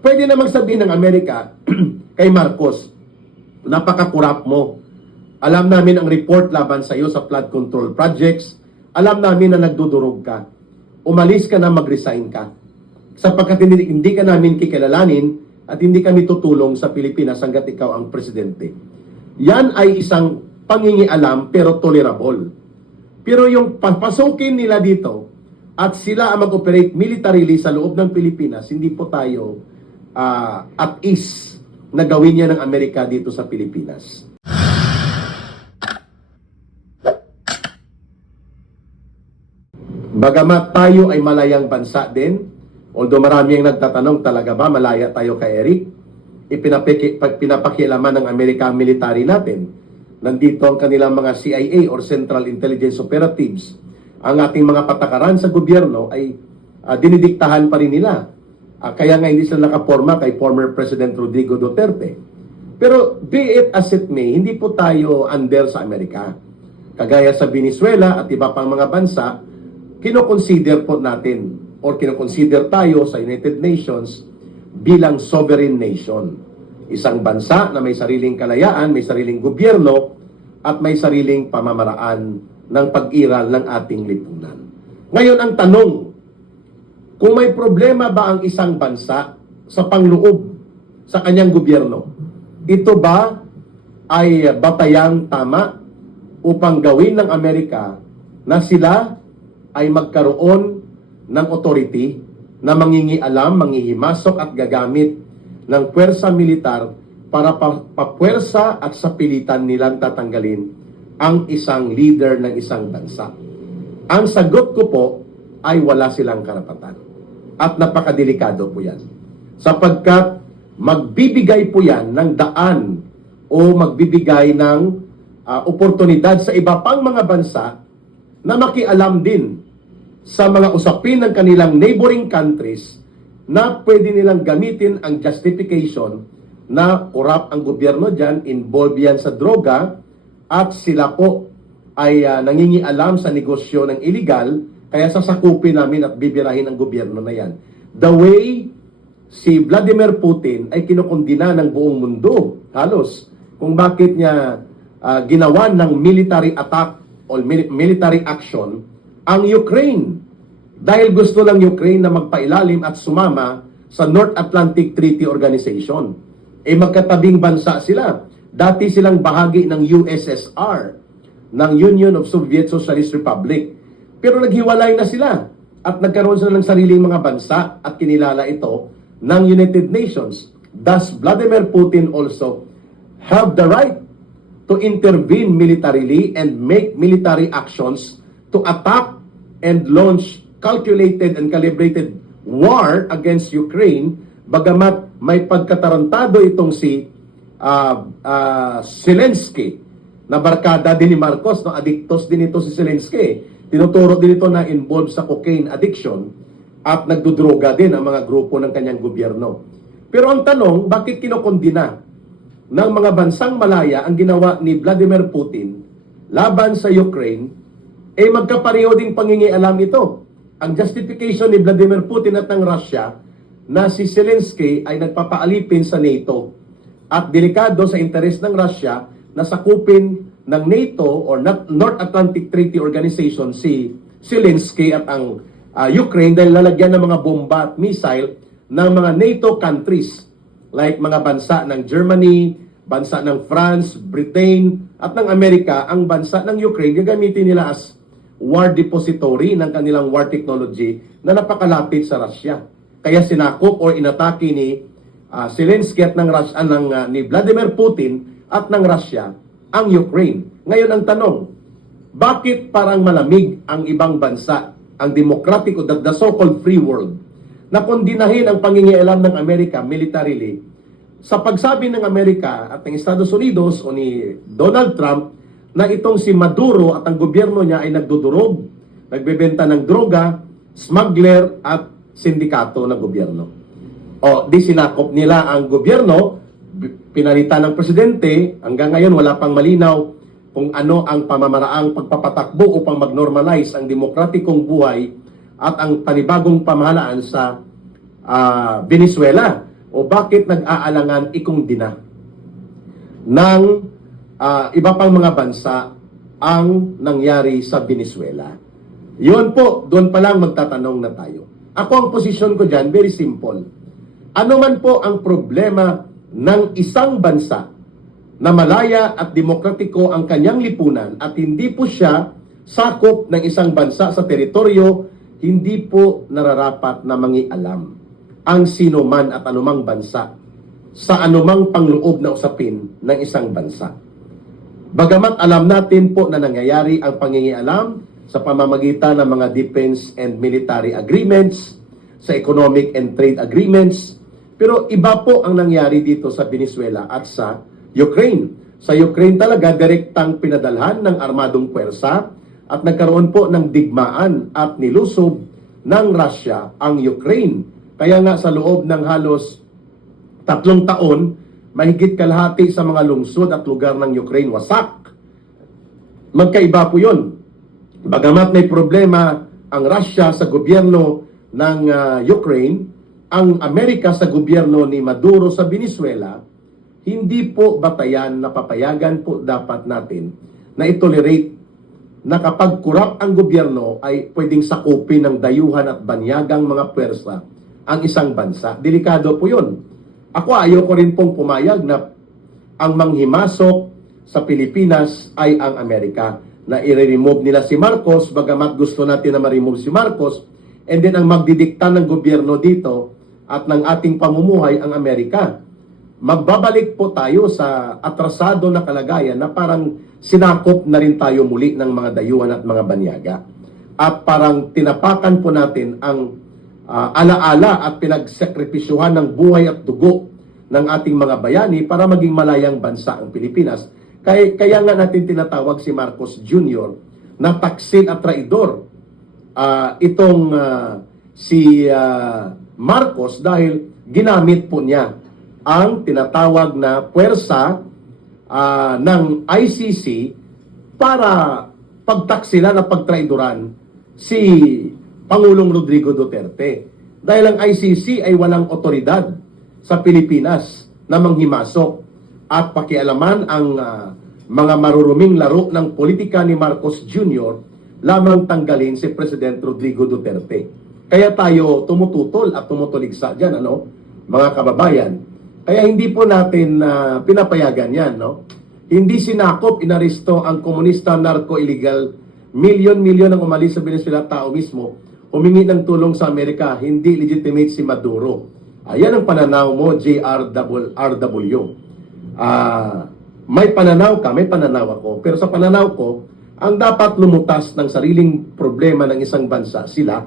pwede na magsabihin ng Amerika kay Marcos, napaka-kurap mo. Alam namin ang report laban sa iyo sa flood control projects. Alam namin na nagdudurog ka. Umalis ka na, mag-resign ka. Sapagkat hindi ka namin kikilalanin at hindi kami tutulong sa Pilipinas hanggat ikaw ang presidente. Yan ay isang pangingialam pero tolerable. Pero yung papasukin nila dito at sila ang mag-operate militarily sa loob ng Pilipinas, hindi po tayo at ease na gawin niya ng Amerika dito sa Pilipinas. Bagamat tayo ay malayang bansa din, although marami ang nagtatanong, talaga ba malaya tayo kay Eric? Pinapakialaman ng Amerika ang military natin. Nandito ang kanilang mga CIA or Central Intelligence Operatives. Ang ating mga patakaran sa gobyerno ay dinidiktahan pa rin nila. Kaya nga hindi sila nakaporma kay former President Rodrigo Duterte. Pero be it as it may, hindi po tayo under sa Amerika. Kagaya sa Venezuela at iba pang mga bansa, kinoconsider po natin or kinoconsider tayo sa United Nations bilang sovereign nation. Isang bansa na may sariling kalayaan, may sariling gobyerno, at may sariling pamamaraan ng pag-iral ng ating lipunan. Ngayon ang tanong, kung may problema ba ang isang bansa sa pangloob sa kanyang gobyerno, ito ba ay batayang tama upang gawin ng Amerika na sila ay magkaroon ng authority na mangingialam, manghihimasok at gagamit ng puwersa militar para papuwersa at sa pilitan nilang tatanggalin ang isang leader ng isang bansa? Ang sagot ko po ay wala silang karapatan. At napakadelikado po yan. Sapagkat magbibigay po yan ng daan o magbibigay ng oportunidad sa iba pang mga bansa na makialam din sa mga usapin ng kanilang neighboring countries na pwede nilang gamitin ang justification na korap ang gobyerno dyan, involved yan sa droga, at sila po ay nangingialam sa negosyo ng illegal, kaya sasakupin namin at bibirahin ang gobyerno na yan. The way si Vladimir Putin ay kinukundina ng buong mundo, halos, kung bakit niya ginawa ng military attack o military action ang Ukraine. Dahil gusto lang Ukraine na magpailalim at sumama sa North Atlantic Treaty Organization. Magkatabing bansa sila. Dati silang bahagi ng USSR, ng Union of Soviet Socialist Republic. Pero naghiwalay na sila at nagkaroon sila ng sariling mga bansa at kinilala ito ng United Nations. Thus, Vladimir Putin also have the right to intervene militarily and make military actions to attack and launch calculated and calibrated war against Ukraine, bagamat may pagkatarantado itong si Zelensky, na barkada din ni Marcos, no? Adiktos din ito si Zelensky. Tinuturo din ito na involved sa cocaine addiction at nagdudroga din ang mga grupo ng kanyang gobyerno. Pero ang tanong, bakit kinokondina ng mga bansang malaya ang ginawa ni Vladimir Putin laban sa Ukraine? Magkapareho ding pangingialam ito. Ang justification ni Vladimir Putin at ng Russia na si Zelensky ay nagpapaalipin sa NATO at delikado sa interes ng Russia na sakupin ng NATO or North Atlantic Treaty Organization si Zelensky at ang Ukraine dahil lalagyan ng mga bomba at missile ng mga NATO countries like mga bansa ng Germany, bansa ng France, Britain at ng Amerika. Ang bansa ng Ukraine gagamitin nila as war depository ng kanilang war technology na napakalapit sa Russia. Kaya sinakop o inatake ni Zelensky at ni Vladimir Putin at ng Russia ang Ukraine. Ngayon ang tanong, bakit parang malamig ang ibang bansa, ang democratic o the so-called free world, na kondinahin ang pangingialam ng Amerika militarily sa pagsabi ng Amerika at ng Estados Unidos o ni Donald Trump na itong si Maduro at ang gobyerno niya ay nagdudurog, nagbebenta ng droga, smuggler at sindikato ng gobyerno. O di sinakop nila ang gobyerno, pinalitan ng presidente, hanggang ngayon wala pang malinaw kung ano ang pamamaraang pagpapatakbo upang mag-normalize ang demokratikong buhay at ang panibagong pamahalaan sa Venezuela. o bakit nag-aalangan ikungdina ng iba pang mga bansa ang nangyari sa Venezuela. Yun po, doon pa lang magtatanong na tayo. Ako ang posisyon ko dyan, very simple. Ano man po ang problema ng isang bansa na malaya at demokratiko ang kanyang lipunan at hindi po siya sakop ng isang bansa sa teritoryo, hindi po nararapat na mangialam ang sino man at anumang bansa sa anumang pangloob na usapin ng isang bansa. Bagamat alam natin po na nangyayari ang pangingialam sa pamamagitan ng mga defense and military agreements, sa economic and trade agreements, pero iba po ang nangyari dito sa Venezuela at sa Ukraine. Sa Ukraine talaga, direktang pinadalhan ng armadong puwersa at nagkaroon po ng digmaan at nilusob ng Russia ang Ukraine. Kaya nga sa loob ng halos 3 taon, mahigit kalahati sa mga lungsod at lugar ng Ukraine wasak. Magkaiba po yun. Bagamat may problema ang Russia sa gobyerno ng Ukraine, ang Amerika sa gobyerno ni Maduro sa Venezuela, hindi po batayan na papayagan po dapat natin na itolerate na kapag kurap ang gobyerno ay pwedeng sakupin ng dayuhan at banyagang mga pwersa ang isang bansa. Delikado po yun. Ako ayoko rin pong pumayag na ang manghimasok sa Pilipinas ay ang Amerika, na i-remove nila si Marcos, bagamat gusto natin na ma-remove si Marcos, and then ang magdidikta ng gobyerno dito at ng ating pamumuhay ang Amerika. Magbabalik po tayo sa atrasado na kalagayan na parang sinakop na rin tayo muli ng mga dayuhan at mga banyaga. At parang tinapakan po natin ang alaala at pinagsakripisyuhan ng buhay at dugo ng ating mga bayani para maging malayang bansa ang Pilipinas. Kaya nga natin tinatawag si Marcos Jr. na taksil at traidor. Si Marcos dahil ginamit po niya ang tinatawag na puwersa ng ICC para pagtaksilan at pagtraidoran si Pangulong Rodrigo Duterte. Dahil ang ICC ay walang otoridad sa Pilipinas na manghimasok at pakialaman ang mga maruruming laro ng politika ni Marcos Jr. lamang tanggalin si President Rodrigo Duterte. Kaya tayo tumututol at tumutuligsa dyan, mga kababayan. Kaya hindi po natin pinapayagan yan, Hindi sinakop, inaresto ang komunista narco-illegal. Milyon-milyon ang umalis sa Venezuela, tao mismo, humingi ng tulong sa Amerika, hindi legitimate si Maduro. Ayan ang pananaw mo, JRW. May pananaw ka, may pananaw ako. Pero sa pananaw ko, ang dapat lumutas ng sariling problema ng isang bansa, sila.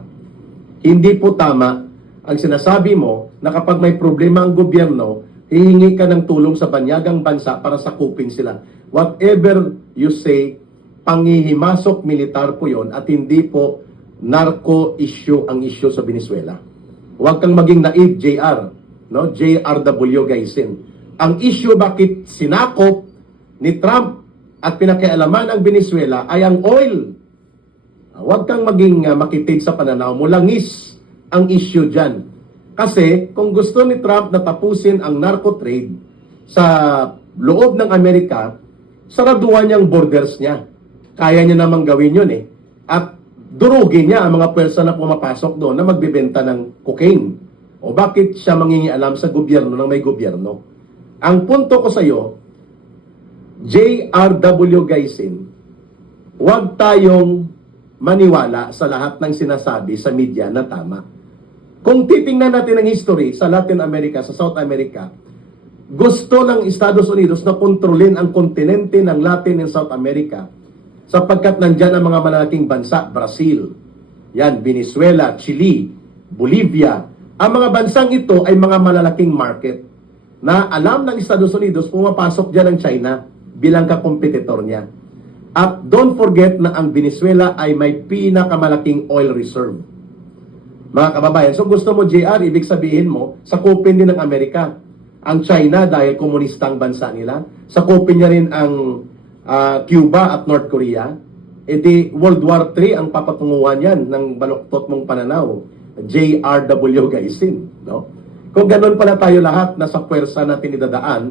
Hindi po tama ang sinasabi mo na kapag may problema ang gobyerno, hihingi ka ng tulong sa banyagang bansa para sakupin sila. Whatever you say, panghihimasok militar po yon at hindi po narco issue ang issue sa Venezuela. Huwag kang maging naive, JRW Gaisin. Ang issue bakit sinakop ni Trump at pinakialaman ang Venezuela ay ang oil. Huwag kang maging makitig sa pananaw mo. Langis ang issue dyan. Kasi kung gusto ni Trump na tapusin ang narco trade sa loob ng Amerika, saraduhan niyang borders niya. Kaya niya namang gawin yun At durugin niya ang mga pwersa na pumapasok doon na magbebenta ng cocaine. O bakit siya mangingialam sa gobyerno ng may gobyerno? Ang punto ko sa iyo, JRW Gaisin, huwag tayong maniwala sa lahat ng sinasabi sa media na tama. Kung titingnan natin ang history sa Latin America, sa South America, gusto ng Estados Unidos na kontrolin ang kontinente ng Latin and South America sapagkat nandyan ang mga malalaking bansa, Brazil, Venezuela, Chile, Bolivia. Ang mga bansang ito ay mga malalaking market na alam ng Estados Unidos pumapasok dyan ang China bilang kakompetitor niya. At don't forget na ang Venezuela ay may pinakamalaking oil reserve. Mga kababayan, so gusto mo JR, ibig sabihin mo, sakupin din ng Amerika ang China dahil komunistang bansa nila. Sakupin niya rin ang Cuba at North Korea. Di World War III ang papatunguhan yan ng baluktot mong pananaw. JRW Gaisin. Kung ganun pala tayo lahat, nasa puwersa natin idadaan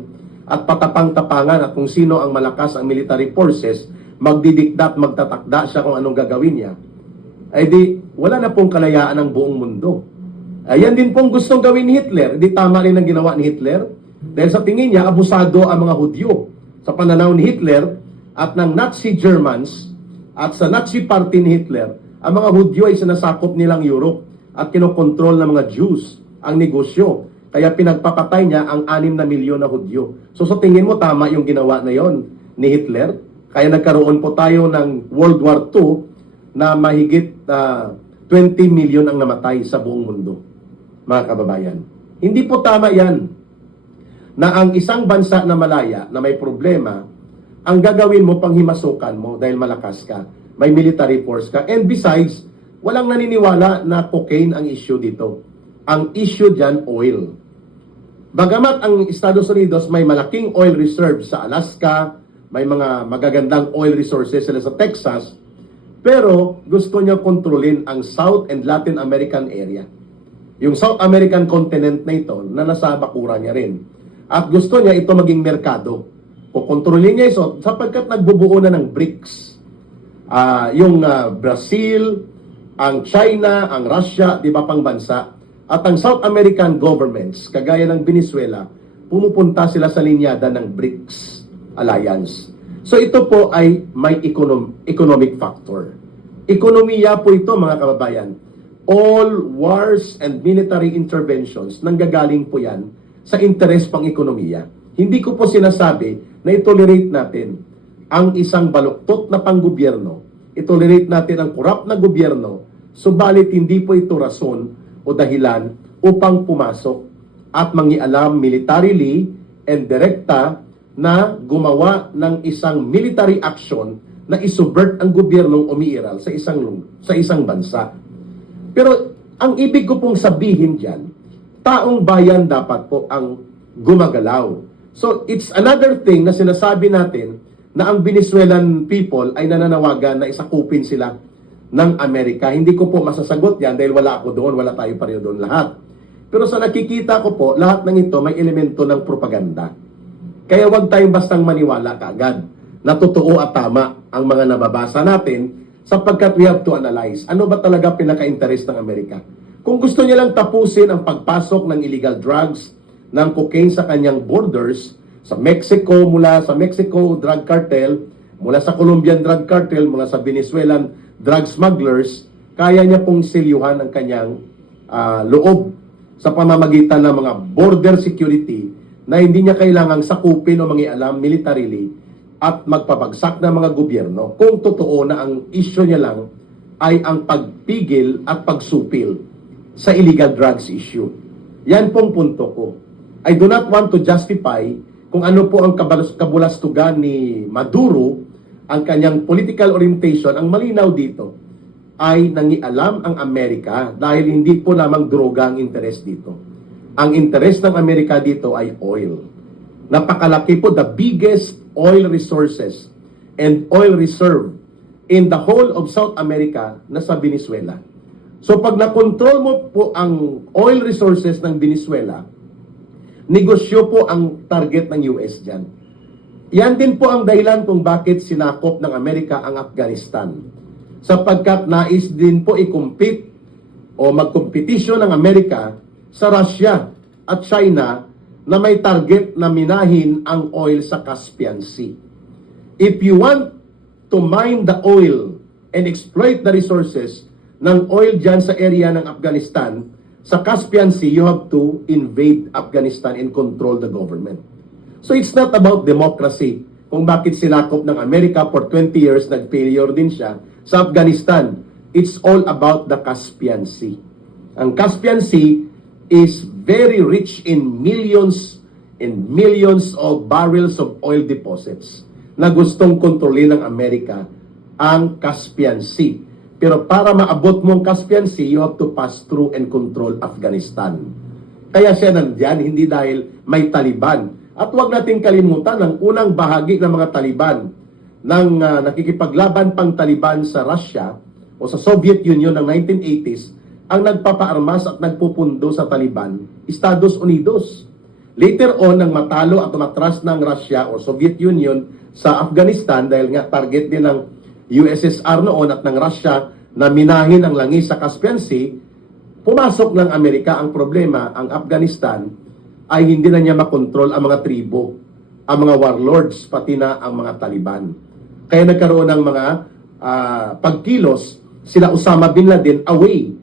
at patapang-tapangan at kung sino ang malakas ang military forces, magdidiktat, magtatakda siya kung anong gagawin niya, ay di, wala na pong kalayaan ng buong mundo. Ayan din pong gustong gawin ni Hitler. Di tama rin ang ginawa ni Hitler. Dahil sa tingin niya, abusado ang mga Hudyo. Sa pananaw ni Hitler at ng Nazi Germans at sa Nazi Party ni Hitler, ang mga Hudyo ay sinasakop nilang Europe at kinokontrol ng mga Jews ang negosyo. Kaya pinagpapatay niya ang 6 na milyon na Hudyo. So sa tingin mo, tama yung ginawa na yon ni Hitler? Kaya nagkaroon po tayo ng World War II na mahigit 20 milyon ang namatay sa buong mundo, mga kababayan. Hindi po tama yan na ang isang bansa na malaya, na may problema, ang gagawin mo pang himasukan mo dahil malakas ka, may military force ka. And besides, walang naniniwala na cocaine ang issue dito. Ang issue dyan, oil. Bagamat ang Estados Unidos may malaking oil reserve sa Alaska, may mga magagandang oil resources sila sa Texas, pero gusto niya kontrolin ang South and Latin American area. Yung South American continent na ito, na nasa bakura niya rin. At gusto niya ito maging merkado. Kukontrolin niya ito sapagkat nagbubuo na ng BRICS. Yung Brazil, ang China, ang Russia, di ba pang bansa, at ang South American governments, kagaya ng Venezuela, pumupunta sila sa linyada ng BRICS Alliance. So ito po ay may economic factor. Ekonomiya po ito, mga kababayan. All wars and military interventions, nanggagaling po yan sa interes pang ekonomiya. Hindi ko po sinasabi na itolerate natin ang isang baluktot na panggobyerno, itolerate natin ang korap na gobyerno, subalit hindi po ito rason o dahilan upang pumasok at mangialam militarily and direkta na gumawa ng isang military action na isubvert ang gobyernong umiiral sa isang bansa. Pero ang ibig ko pong sabihin diyan, taong bayan dapat po ang gumagalaw. So it's another thing na sinasabi natin na ang Venezuelan people ay nananawagan na isakupin sila ng Amerika. Hindi ko po masasagot yan dahil wala ako doon, wala tayo pareho doon lahat. Pero sa nakikita ko po, lahat ng ito may elemento ng propaganda. Kaya huwag tayong bastang maniwala kaagad na totoo at tama ang mga nababasa natin sapagkat we have to analyze. Ano ba talaga pinaka-interest ng Amerika? Kung gusto niya lang tapusin ang pagpasok ng illegal drugs, ng cocaine sa kanyang borders, sa Mexico, mula sa Mexico drug cartel, mula sa Colombian drug cartel, mula sa Venezuelan drug smugglers, kaya niya pong silyuhan ang kanyang loob sa pamamagitan ng mga border security na hindi niya kailangang sakupin o mangialam militarily at magpabagsak ng mga gobyerno kung totoo na ang issue niya lang ay ang pagpigil at pagsupil sa illegal drugs issue. Yan pong punto ko. I do not want to justify kung ano po ang kabulastugan ni Maduro, ang kanyang political orientation. Ang malinaw dito ay nangialam ang Amerika dahil hindi po lamang droga ang interest dito. Ang interest ng Amerika dito ay oil. Napakalaki po, the biggest oil resources and oil reserve in the whole of South America na sa Venezuela. So pag nakontrol mo po ang oil resources ng Venezuela, negosyo po ang target ng US dyan. Yan din po ang dahilan kung bakit sinakop ng Amerika ang Afghanistan. Sapagkat nais din po i-compete o magkompetisyon ng Amerika sa Russia at China na may target na minahin ang oil sa Caspian Sea. If you want to mine the oil and exploit the resources ng oil dyan sa area ng Afghanistan, sa Caspian Sea, you have to invade Afghanistan and control the government. So it's not about democracy. Kung bakit sinakop ng Amerika for 20 years, nag-failure din siya. Sa Afghanistan, it's all about the Caspian Sea. Ang Caspian Sea is very rich in millions and millions of barrels of oil deposits na gustong kontrolin ng Amerika ang Caspian Sea. Pero para maabot mo ang Caspian Sea, you have to pass through and control Afghanistan. Kaya siya nandyan, hindi dahil may Taliban. At huwag nating kalimutan ang unang bahagi ng mga Taliban ng nakikipaglaban pang Taliban sa Russia o sa Soviet Union ng 1980s ang nagpapaarmas at nagpupundo sa Taliban, Estados Unidos. Later on, nang matalo at umatras ng Russia o Soviet Union sa Afghanistan, dahil nga target din ng USSR noon at ng Russia na minahin ang langis sa Caspian Sea, pumasok ng Amerika. Ang problema, ang Afghanistan ay hindi na niya makontrol ang mga tribo, ang mga warlords, pati na ang mga Taliban. Kaya nagkaroon ng mga pagkilos, sila Osama bin Laden away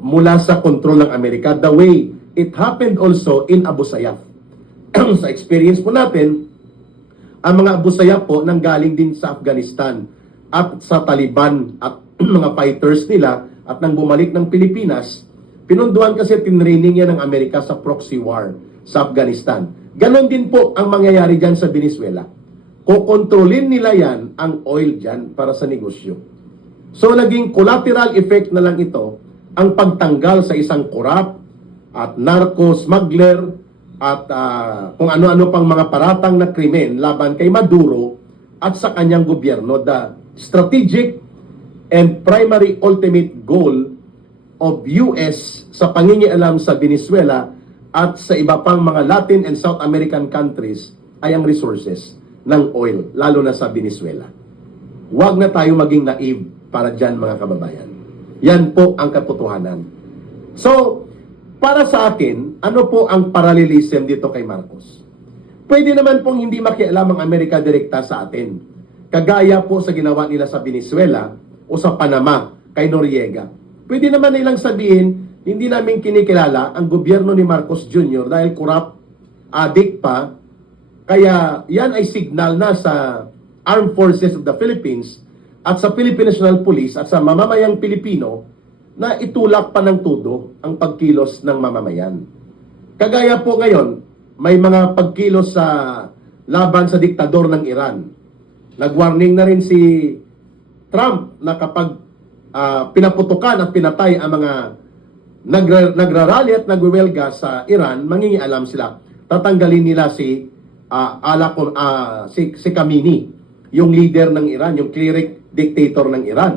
mula sa kontrol ng Amerika, the way it happened also in Abu Sayyaf. Sa experience po natin, ang mga Abu Sayyaf po nanggaling din sa Afghanistan at sa Taliban at mga fighters nila, at nang bumalik ng Pilipinas, pinunduan kasi tinraining yan ng Amerika sa proxy war sa Afghanistan. Ganon din po ang mangyayari dyan sa Venezuela. Kukontrolin nila yan ang oil dyan para sa negosyo. So naging collateral effect na lang ito ang pagtanggal sa isang korap at narco smuggler at kung ano-ano pang mga paratang na krimen laban kay Maduro at sa kanyang gobyerno. The strategic and primary ultimate goal of US sa pangingialam sa Venezuela at sa iba pang mga Latin and South American countries ay ang resources ng oil, lalo na sa Venezuela. Huwag na tayo maging naive para dyan, mga kababayan. Yan po ang katotohanan. So, para sa akin, ano po ang parallelism dito kay Marcos? Pwede naman pong hindi makialam ang Amerika direkta sa atin. Kagaya po sa ginawa nila sa Venezuela o sa Panama kay Noriega. Pwede naman nilang sabihin, hindi namin kinikilala ang gobyerno ni Marcos Jr. dahil corrupt, addict pa. Kaya yan ay signal na sa Armed Forces of the Philippines at sa Philippine National Police at sa mamamayang Pilipino na itulak pa ng todo ang pagkilos ng mamamayan. Kagaya po ngayon, may mga pagkilos sa laban sa diktador ng Iran. Nag-warning na rin si Trump na kapag pinaputukan at pinatay ang mga nagrarally at nagwewelga sa Iran, mangingialam sila. Tatanggalin nila si Khamenei, yung leader ng Iran, yung cleric dictator ng Iran.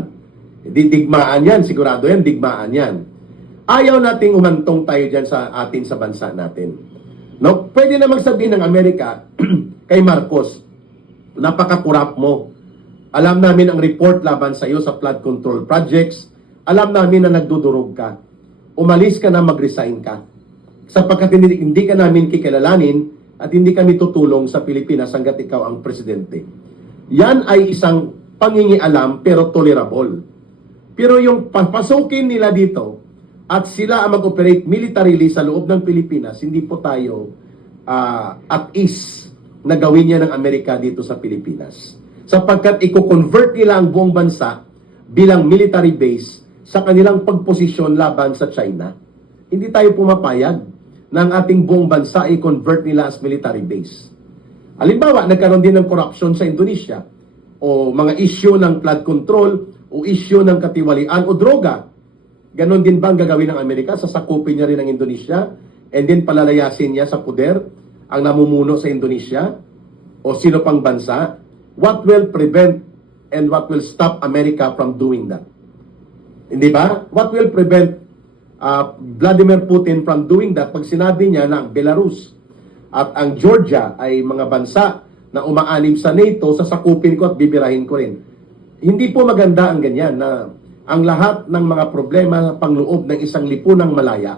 Digmaan yan, sigurado yan, digmaan yan. Ayaw nating umantong tayo dyan sa atin sa bansa natin. No? Pwede namang sabihin ng Amerika kay Marcos, napaka-kurap mo. Alam namin ang report laban sa iyo sa flood control projects. Alam namin na nagdudurog ka. Umalis ka na, mag-resign ka. Sapagkat hindi ka namin kikilalanin at hindi kami tutulong sa Pilipinas hanggat ikaw ang presidente. Yan ay isang pangingialam pero tolerable. Pero yung papasukin nila dito at sila ang mag-operate militarily sa loob ng Pilipinas, hindi po tayo at ease na gawin niya ng Amerika dito sa Pilipinas. Sapagkat i-convert nila ang buong bansa bilang military base sa kanilang pagposisyon laban sa China. Hindi tayo pumapayag na ang ating buong bansa i-convert nila as military base. Halimbawa, nagkaroon din ng corruption sa Indonesia o mga issue ng flood control o issue ng katiwalian o droga. Ganon din ba ang gagawin ng Amerika? Sasakupin niya rin ang Indonesia and then palalayasin niya sa poder ang namumuno sa Indonesia o sino pang bansa? What will prevent and what will stop America from doing that? Hindi ba? What will prevent Vladimir Putin from doing that pag sinabi niya na ang Belarus at ang Georgia ay mga bansa na umaanib sa NATO, sasakupin ko at bibirahin ko rin. Hindi po maganda ang ganyan na ang lahat ng mga problema pangloob ng isang lipunang malaya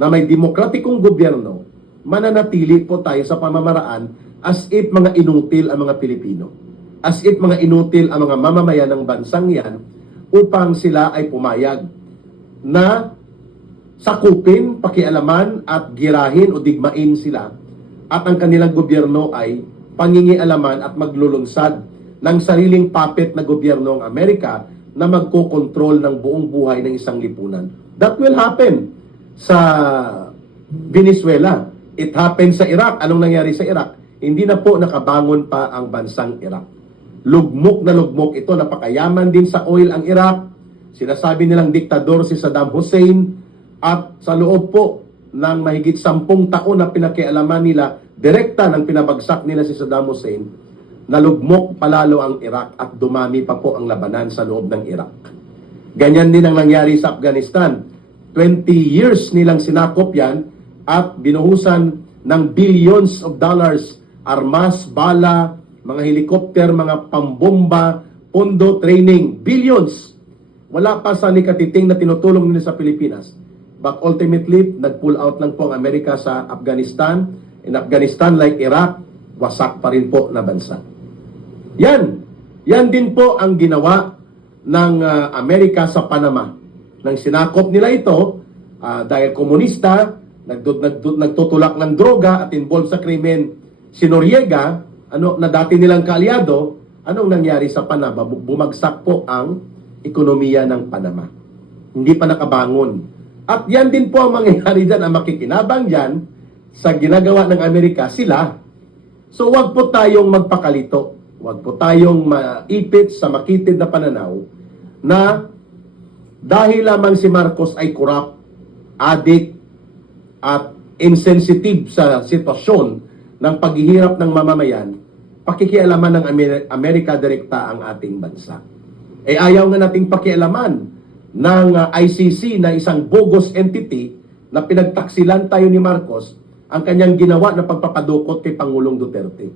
na may demokratikong gobyerno, mananatili po tayo sa pamamaraan as if mga inutil ang mga Pilipino. As if mga inutil ang mga mamamayan ng bansang yan upang sila ay pumayag na sakupin, pakialaman at girahin o digmain sila at ang kanilang gobyerno ay pangingialaman at maglulunsad ng sariling puppet na gobyerno ng Amerika na magkokontrol ng buong buhay ng isang lipunan. That will happen sa Venezuela. It happened sa Iraq. Anong nangyari sa Iraq? Hindi na po nakabangon pa ang bansang Iraq. Lugmok na lugmok ito. Napakayaman din sa oil ang Iraq. Sinasabi nilang diktador si Saddam Hussein at sa loob po ng mahigit 10 taon na pinakialaman nila, direkta ng pinabagsak nila si Saddam Hussein, nalugmok palalo ang Iraq at dumami pa po ang labanan sa loob ng Iraq. Ganyan din ang nangyari sa Afghanistan. 20 years nilang sinakop yan at binuhusan ng billions of dollars, armas, bala, mga helicopter, mga pambomba, pondo, training, billions. Wala pa sa nikatiting na tinutulong nila sa Pilipinas. But ultimately, nag-pull out lang po ang Amerika sa Afghanistan. In Afghanistan, like Iraq, wasak pa rin po na bansa. Yan din po ang ginawa ng Amerika sa Panama. Nang sinakop nila ito, dahil komunista, nagtutulak ng droga at involved sa krimen si Noriega, na dati nilang kaalyado, anong nangyari sa Panama? Bumagsak po ang ekonomiya ng Panama. Hindi pa nakabangon. At yan din po ang mangyayari dyan, ang makikinabang dyan sa ginagawa ng Amerika, sila. So wag po tayong magpakalito. Wag po tayong maipit sa makitid na pananaw na dahil lamang si Marcos ay corrupt, addict, at insensitive sa sitwasyon ng paghihirap ng mamamayan, pakikialaman ng Amerika direkta ang ating bansa. Ayaw nga nating pakialaman ng ICC na isang bogus entity na pinagtaksilan tayo ni Marcos ang kanyang ginawa na pagpapadukot kay Pangulong Duterte.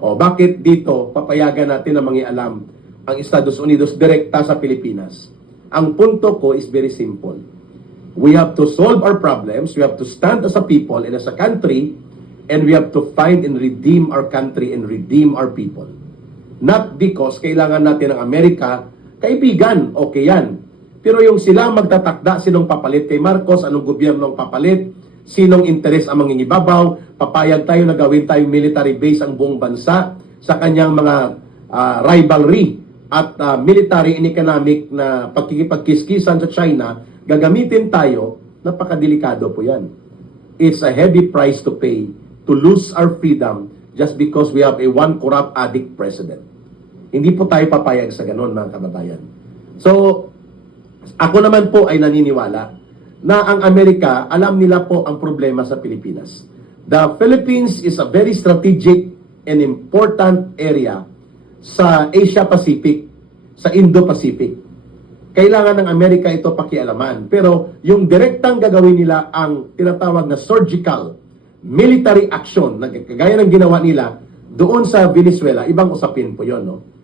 Bakit dito papayagan natin na mangialam ang Estados Unidos direkta sa Pilipinas? Ang punto ko is very simple. We have to solve our problems, we have to stand as a people and as a country, and we have to find and redeem our country and redeem our people. Not because kailangan natin ng Amerika, kaibigan, okay yan. Pero yung sila magtatakda, sinong papalit kay Marcos, anong gobyerno ang papalit, sinong interes ang mangingibabaw, papayag tayo na gawin tayong military base ang buong bansa sa kanyang mga rivalry at military and economic na pagkikipagkiskisan sa China, gagamitin tayo, napakadelikado po yan. It's a heavy price to pay to lose our freedom just because we have a one corrupt addict president. Hindi po tayo papayag sa ganun, mga kababayan. So, ako naman po ay naniniwala na ang Amerika, alam nila po ang problema sa Pilipinas. The Philippines is a very strategic and important area sa Asia-Pacific, sa Indo-Pacific. Kailangan ng Amerika ito pakialaman. Pero yung direktang gagawin nila ang tinatawag na surgical military action, na kagaya ng ginawa nila doon sa Venezuela, ibang usapin po yun, no?